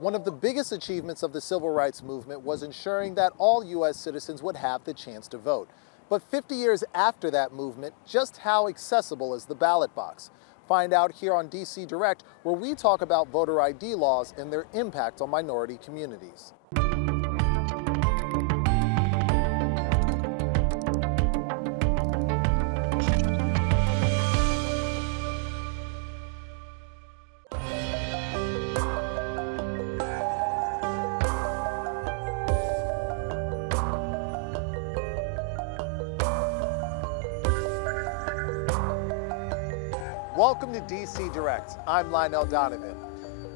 One of the biggest achievements of the civil rights movement was ensuring that all U.S. citizens would have the chance to vote. But 50 years after that movement, just how accessible is the ballot box? Find out here on DC Direct, where we talk about voter ID laws and their impact on minority communities. Welcome to DC Direct. I'm Lionel Donovan.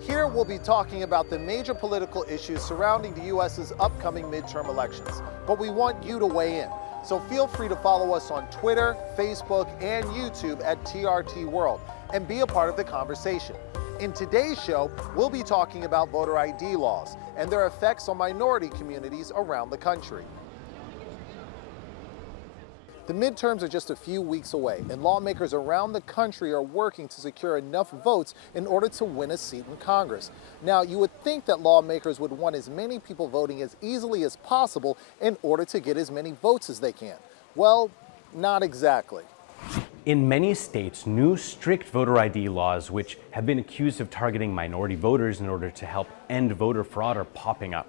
Here we'll be talking about the major political issues surrounding the U.S.'s upcoming midterm elections. But we want you to weigh in. So feel free to follow us on Twitter, Facebook, and YouTube at TRT World and be a part of the conversation. In today's show, we'll be talking about voter ID laws and their effects on minority communities around the country. The midterms are just a few weeks away, and lawmakers around the country are working to secure enough votes in order to win a seat in Congress. Now, you would think that lawmakers would want as many people voting as easily as possible in order to get as many votes as they can. Well, not exactly. In many states, new strict voter ID laws, which have been accused of targeting minority voters in order to help end voter fraud, are popping up.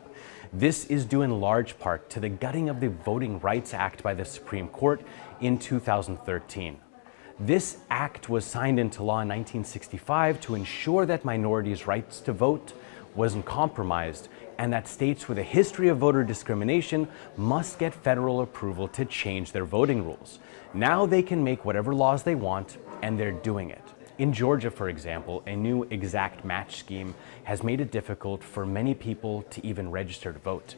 This is due in large part to the gutting of the Voting Rights Act by the Supreme Court in 2013. This act was signed into law in 1965 to ensure that minorities' rights to vote wasn't compromised and that states with a history of voter discrimination must get federal approval to change their voting rules. Now they can make whatever laws they want, and they're doing it. In Georgia, for example, a new exact match scheme has made it difficult for many people to even register to vote.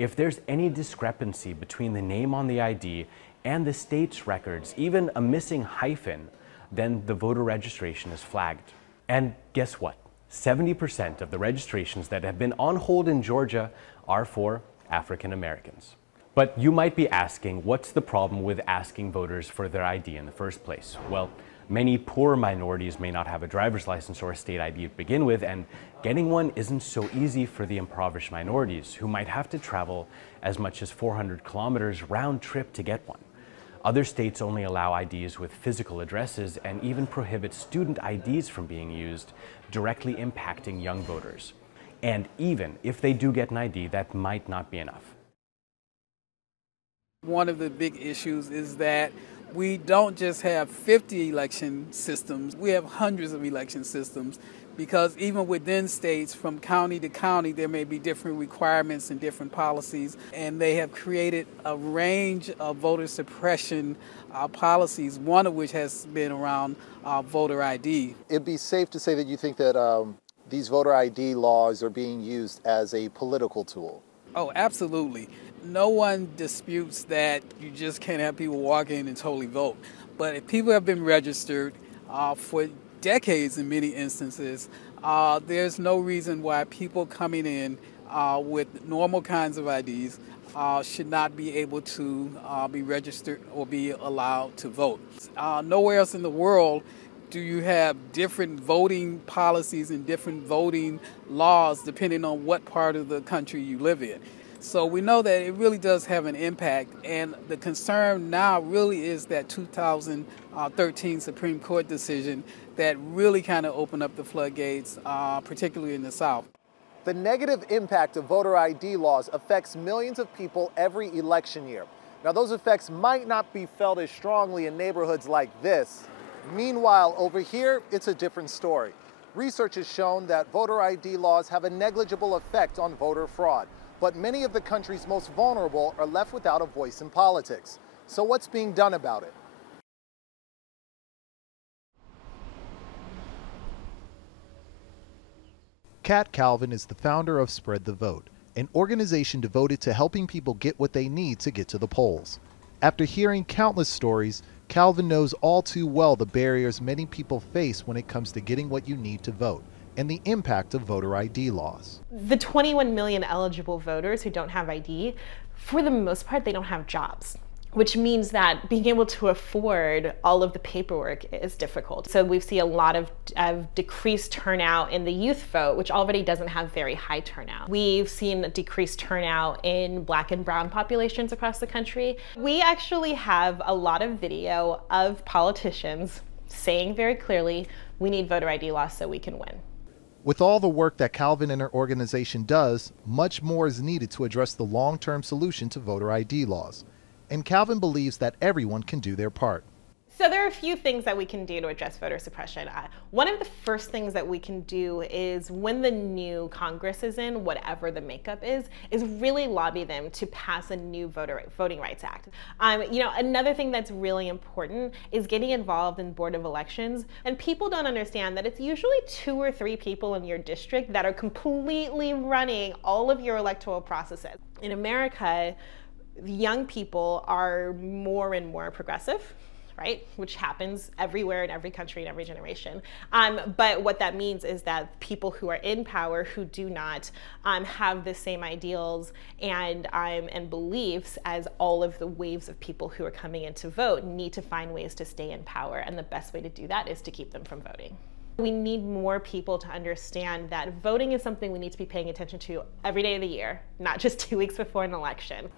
If there's any discrepancy between the name on the ID and the state's records, even a missing hyphen, then the voter registration is flagged. And guess what? 70% of the registrations that have been on hold in Georgia are for African Americans. But you might be asking, what's the problem with asking voters for their ID in the first place? Well, many poor minorities may not have a driver's license or a state ID to begin with, and getting one isn't so easy for the impoverished minorities, who might have to travel as much as 400 kilometers round trip to get one. Other states only allow IDs with physical addresses and even prohibit student IDs from being used, directly impacting young voters. And even if they do get an ID, that might not be enough. One of the big issues is that we don't just have 50 election systems, we have hundreds of election systems, because even within states, from county to county, there may be different requirements and different policies, and they have created a range of voter suppression policies, one of which has been around voter ID. It'd be safe to say that you think that these voter ID laws are being used as a political tool. Oh, absolutely. No one disputes that you just can't have people walk in and totally vote. But if people have been registered for decades in many instances, there's no reason why people coming in with normal kinds of IDs should not be able to be registered or be allowed to vote. Nowhere else in the world do you have different voting policies and different voting laws depending on what part of the country you live in. So we know that it really does have an impact, and the concern now really is that 2013 Supreme Court decision that really kind of opened up the floodgates, particularly in the South. The negative impact of voter ID laws affects millions of people every election year. Now, those effects might not be felt as strongly in neighborhoods like this. Meanwhile, over here, it's a different story. Research has shown that voter ID laws have a negligible effect on voter fraud, but many of the country's most vulnerable are left without a voice in politics. So what's being done about it? Kat Calvin is the founder of Spread the Vote, an organization devoted to helping people get what they need to get to the polls. After hearing countless stories, Calvin knows all too well the barriers many people face when it comes to getting what you need to vote, and the impact of voter ID laws. The 21 million eligible voters who don't have ID, for the most part, they don't have jobs. which means that being able to afford all of the paperwork is difficult. So we see a lot of decreased turnout in the youth vote, which already doesn't have very high turnout. We've seen a decreased turnout in Black and brown populations across the country. We actually have a lot of video of politicians saying very clearly, we need voter ID laws so we can win. With all the work that Calvin and her organization does, much more is needed to address the long-term solution to voter ID laws. And Calvin believes that everyone can do their part. So there are a few things that we can do to address voter suppression. One of the first things that we can do is when the new Congress is in, whatever the makeup is really lobby them to pass a new Voting Rights Act. Another thing that's really important is getting involved in Board of Elections. And people don't understand that it's usually 2 or 3 people in your district that are completely running all of your electoral processes. In America, young people are more and more progressive, right? Which happens everywhere in every country in every generation. But what that means is that people who are in power who do not have the same ideals and beliefs as all of the waves of people who are coming in to vote need to find ways to stay in power. And the best way to do that is to keep them from voting. We need more people to understand that voting is something we need to be paying attention to every day of the year, not just 2 weeks before an election.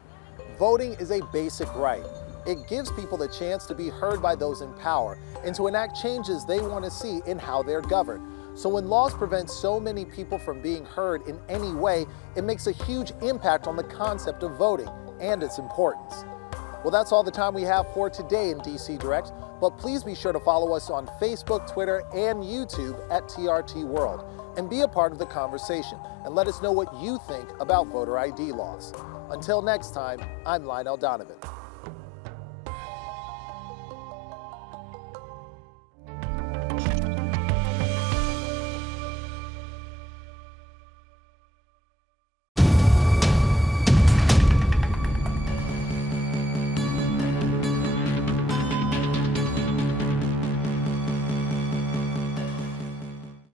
Voting is a basic right. It gives people the chance to be heard by those in power and to enact changes they want to see in how they're governed. So when laws prevent so many people from being heard in any way, it makes a huge impact on the concept of voting and its importance. Well, that's all the time we have for today in DC Direct, but please be sure to follow us on Facebook, Twitter, and YouTube at TRT World, and be a part of the conversation, and let us know what you think about voter ID laws. Until next time, I'm Lionel Donovan.